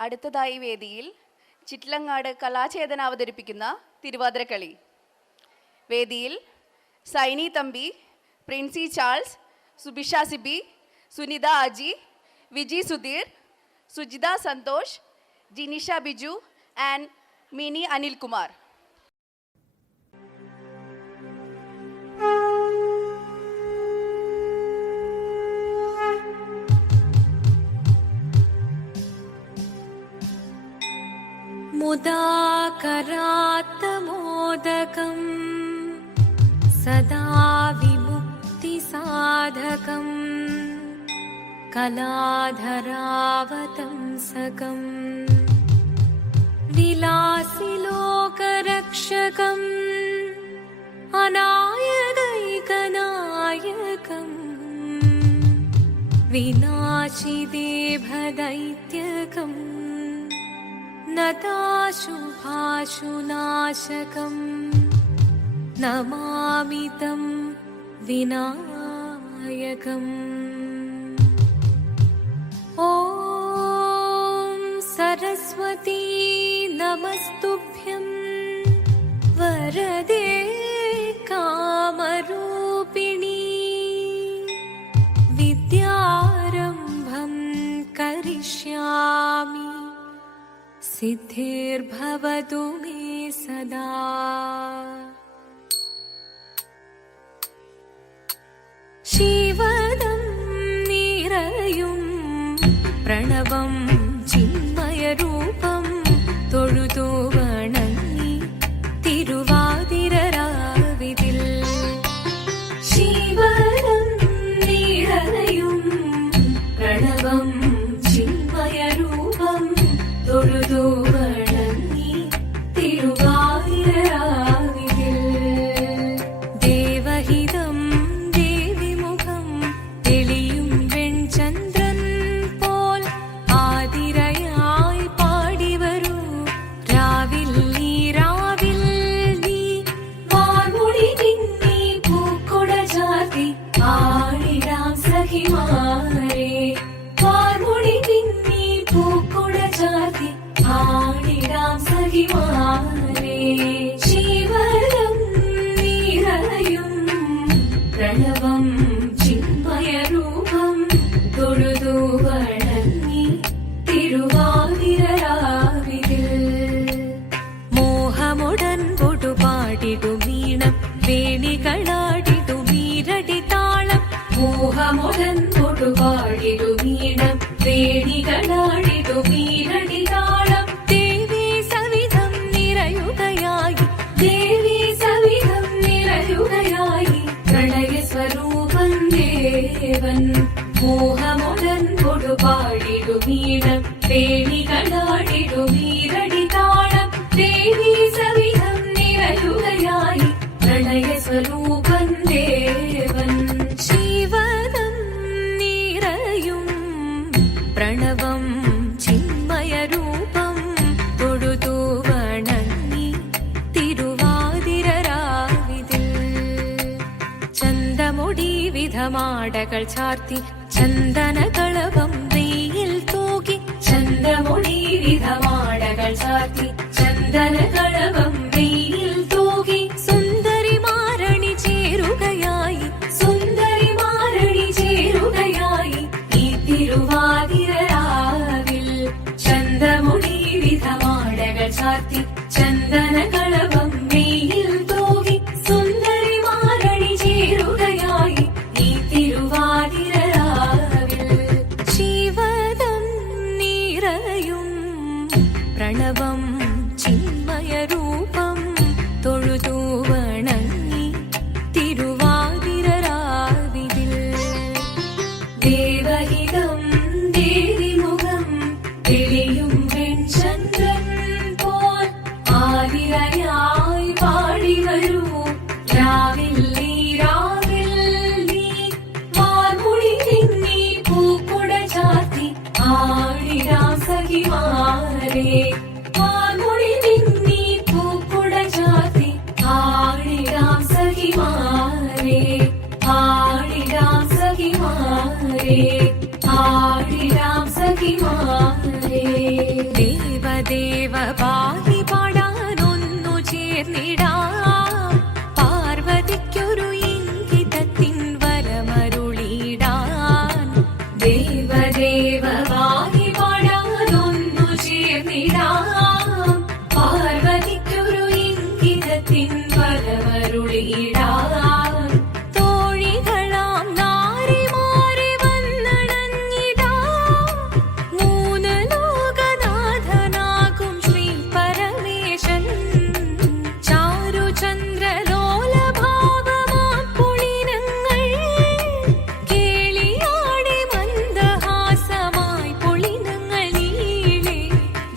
അടുത്തതായി വേദിയിൽ ചിറ്റിലങ്ങാട് കലാചേതന അവതരിപ്പിക്കുന്ന തിരുവാതിരക്കളി. വേദിയിൽ സൈനി തമ്പി, പ്രിൻസി ചാൾസ്, സുബിഷ സിബി, സുനിത അജി, വിജി സുധീർ, സുജിത സന്തോഷ്, ജിനിഷ ബിജു ആൻഡ് മിനി അനിൽകുമാർ. मुदाकरात्तमोदकं सदा विमुक्तिसाधकं कलाधरावतंसकं विलासिलोकरक्षकं अनायकैकनायकं विनाशिदेभदैत्यकं नताशुभाशुनाशकं नमामि तं विनायकम्. ॐ सरस्वती नमस्तुभ्यं वरदे कामरूपिणी विद्यारम्भं करिष्यामि सिद्धिर्भवतु मे सदा. शिवदं निरयुं प्रणवं चिन्मयरूपं തൊഴുതു വണങ്ങി തിരുവാതിരരാവിതിൽ. ശിവദം നിറയും പ്രണവം ചിന്മയരൂപം തൊഴുതു വണങ്ങി തിരുവാതിരരാവിതിൽ. ദേവഹിതം ദേവിമുഖം തെളിയും വെൺചന്ദ്രൻ പോൽ ആതിരയായി പാടിവരൂ രാവിൽ നീ രാവിൽ നീ. വാർമുടി നിന്നി പൂക്കുട ചാർത്തി ആടിടാം സഖിമാരെ. വാർമുടി നിന്നി പൂക്കുട ചാർത്തി ആടിടാം സഖിമാരെ. ശിവദം നിറയും പ്രണവം ചിന്മയരൂപം തൊഴുതു വണങ്ങി തിരുവാതിരരാവിതിൽ. മോഹമുടൻ പൊടുപാടിടുമീണം വേണികളാടിടുമീരടി താളം. മോഹമുടൻ പൊടുപാടിടുമീണം വേണികളാടിടുമീരടി താളം. ദേവി സവിധം നിറയുകയായി ദേവി സവിധം നിറയുകയായി പ്രണയസ്വരൂപൻ ദേവൻ. മോഹമുടൻ കൊടുപാടിടുമീണം വേണികളാടിടുമീരടി താളം. ദേവി സവിധം നിറയുകയായി പ്രണയസ്വരൂപൻ ദേവൻ. ശിവദം നിറയും പ്രണവം ചിന്മയരൂപം തൊഴുതു വണങ്ങി തിരുവാതിരരാവിതിൽ. ചന്തമുടി വിധമാടകൾ ചാർത്തി ചന്ദനകളവം വെയിൽ തൂകി. ചന്തമുടി വിധമാടകൾ ചാർത്തി ചന്ദനകളവം വെയിൽ തൂകി. സുന്ദരിമാരണി ചേരുകയായി സുന്ദരിമാരണി ചേരുകയായി ഈ തിരുവാതിരരാവിൽ. ചന്തമുടി വിധമാടകൾ ചാർത്തി ചന്ദനകളവം വെയിൽ തൂകി. സുന്ദരിമാരണി ചേരുകയായി ഈ തിരുവാതിരരാവിൽ. ശിവദം നിറയും പ്രണവം ചിന്മയരൂപം തൊഴുതു വണങ്ങി തിരുവാതിരരാവിതിൽ. ദേവഹിതം ദേവിമുഖം തെളിയും വെൺചന്ദ്രൻ പോൽ ആതിരയായി പാടിവരൂ രാവിൽ നീ രാവിൽ നീ. വാർമുടി നിന്നി പൂക്കുട ചാർത്തി ആടിടാം സഖിമാരെ. വാർമുടി നിന്നി പൂക്കുട ചാർത്തി ആടിടാം സഖിമാരെ. ആടിടാം സഖിമാരെ ആടിടാം സഖിമാരെ. ദേവ പാഹി പാടാനൊന്നു ചേർന്നിടാം പാർവതിക്കൊരു ഇംഗിതത്തിൻ വരമരുളിടാൻ ദേവദേവ പാഹി പാടാനൊന്നു ചേർന്നിടാം പാർവതിക്കൊരു ഇംഗിതത്തിൻ വരമരുളിടാൻ തോഴികളാം നാരിമാരെ വന്നണഞ്ഞിടാം മൂന്ന് ലോകനാഥനാകും ശ്രീ പരമേശൻ ചാരുചന്ദ്രലോലഭാവമാം പുളിനങ്ങൾ കേളിയാടി മന്ദഹാസമായി പുളിനങ്ങൾ നീളെ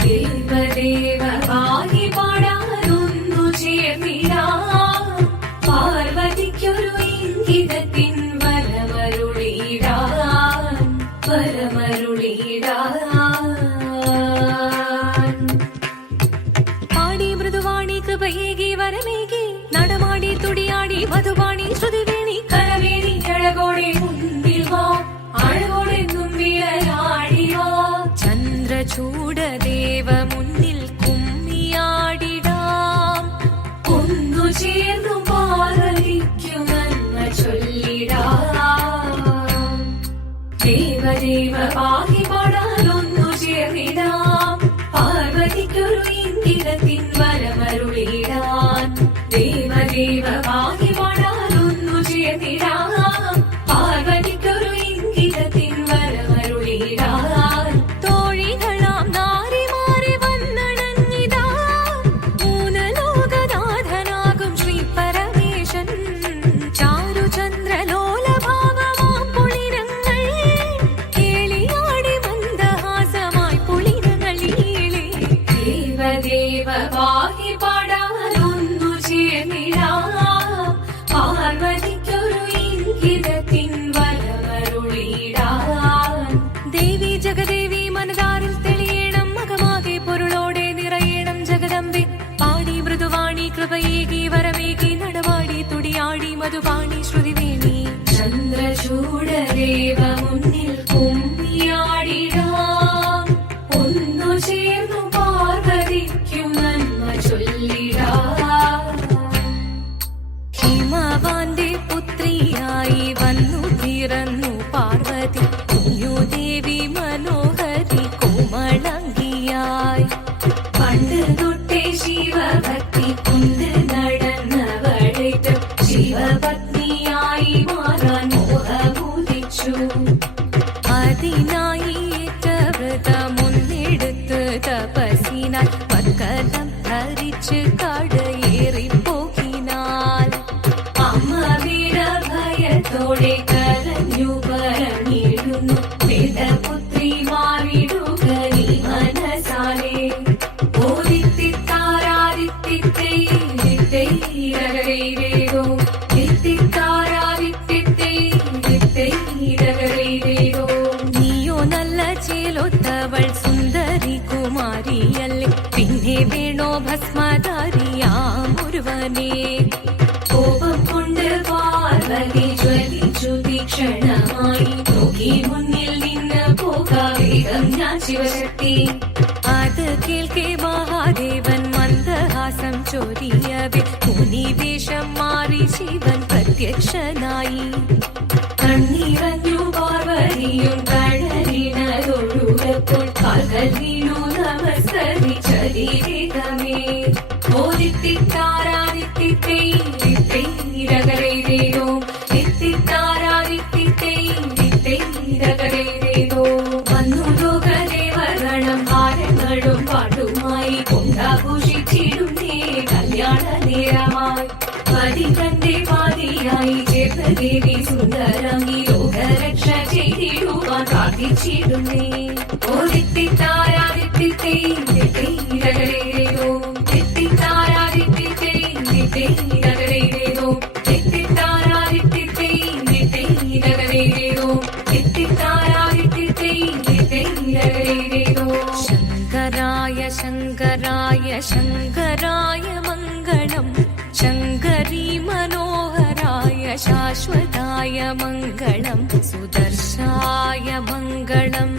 ദേവദേവ പാഹി പാടാനൊന്നു ചേർന്നിടാം പാർവതിക്കൊരു ഇംഗിതത്തിൻ വരമരുളിടാൻ പാടി മൃദുവാണി കൃപയേകി വരമേകി നടമാടി തുടിയാടി മധുവാണി ശ്രുതിവേണി കരവേണി അഴകോടെ മുന്നിൽ വാ അഴകോടെന്നും വിളയാടിവാ ചന്ദ്രചൂടദേവ മുന്നിൽ കുമ്മിയാടിടാം ഒന്നു ചേർന്നു പാർവതിക്കു നന്മ ചൊല്ലിടാം ദേവദേവ പാഹി പാടാനൊന്നു ചേർന്നിടാം പാർവതിക്കൊരു ഇംഗിതത്തിൻ വരമരുളിടാൻ ദേവദേവ പാഹി പാടാനൊന്നു ചേർന്നിടാം പാർവതിക്കൊരു ഇംഗിതത്തിൻ വരമരുളിടാൻ തോഴികളാം നാരിമാരെ വന്നണഞ്ഞിതാ മൂന്ന് ലോകനാഥനാകും ശ്രീ പരമേശൻ ചാരുചന്ദ്രലോലഭാവമാം പുളിരങ്ങൾ കേളിയാടി മന്ദഹാസമായി പുളിരങ്ങൾ ഈളെ ദേവദേവ പാഹി പാടാനൊന്നു ചേർന്നിടാം പാർവതിക്കൊരു ഇംഗിതത്തിൻ വരമരുളിടാൻ ദേവി ജഗദേവി മനതാരിൽ തെളിയണം മകമാകെ പൊരുളോടെ നിറയണം ജഗദമ്പെ പാടി മൃദുവാണി കൃപയേകി വരമേകി നടവാടി തുടിയാടി മധുവാണി ശ്രുതിവേണി ചന്ദ്രചൂടദേവ മുന്നിൽ കുമ്മിയാടിടാം ഒന്നു ചേർന്നു പാർവതിക്കു നന്മ ചൊല്ലിടാം ഹിമവാന്റെ പുത്രിയായി വന്നു പിറന്നു പാർവതി കുഞ്ഞുദേവി മനോഹരി കോമളങ്കിയായി പണ്ട് തൊട്ടേ ശിവഭക്തി കൊണ്ട് നടന്നവളിട്ട് ശിവപത്നിയായി മാറാൻ മോഹമുദിച്ചു അതിനായി ഏറ്റ വ്രതമൊന്നെടുത്ത് തപസ്സിനാൽ മക്കരം ധരിച്ച് കടയേറിപ്പോകിനാൽ അമ്മ വീരഭയത്തോടെ കരഞ്ഞു പറഞ്ഞിടുന്നു വേദപുത്രി മാറിടുക നീ മനസാലെ നീയോ നല്ല ചേലൊത്തവൾ സുന്ദരി കുമാരിയല്ലേ പിന്നെ വേണോ ഭസ്മധാരിയാമൊരുവനെ കോപം കൊണ്ട് പാർവതി ജ്വലിച്ചു തീക്ഷണമായി നോക്കി മുന്നിൽ നിന്ന് പോകാവേഗം ഞാൻ ശിവശക്തി അത് കേൾക്കെ മഹാദേവൻ മന്ദഹാസം ചൊരിയവേ മുനിവേഷം മാറി ശിവൻ പ്രത്യക്ഷനായി കണ്ണീറഞ്ഞു പാർവതിയും കടലിനൊഴുകപ്പോൾ കാൽകൾ വീണു നമസ്കരിച്ചരീരമേ ഓദിത്തിത്താരാദിത്തിത്തൈരകരേരോ എത്തിത്താരാദിത്തിത്തൈരകരേരോ വന്നു ലോകദേവഗണം ഭാരങ്ങളും പാട്ടുമായി കൊണ്ടാഘോഷിച്ചിടുന്നേ കല്യാണ നേരമായി പതി തന്റെ പാതിയായി ചേർന്ന ദേവി സുന്ദരങ്ങി ലോകരക്ഷ ചെയ്തിടുവാൻ പ്രാർത്ഥിച്ചിടുന്നേ ഓദിത്തിത്താരാദിത്തിത്തൈരകരേരോ എത്തിത്താരാദിത്തിത്തൈരകരേരോ എത്തിത്താരാദിത്തിത്തൈരകരേരോ എത്തിത്താരാദിത്തിത്തൈരകരേരോ ശങ്കരായ ശങ്കരായ ശങ്കരായ മംഗളം ശങ്കരീ മനോഹരായ ശാശ്വതായ മംഗളം സുദർശായ മംഗളം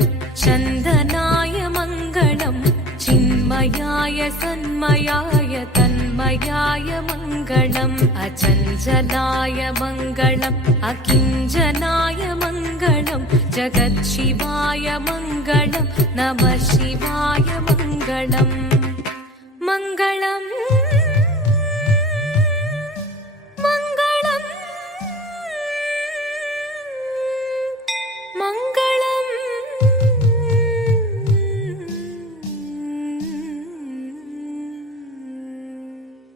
ചന്ദനായ മംഗളം चिन्मयाय सन्मयाय तन्मयाय मङ्गलम् अचञ्चलाय मङ्गलम् अकिञ्चनाय मङ्गलम् जगत्शिवाय मङ्गलम् नमः शिवाय मङ्गलम् मङ्गलम्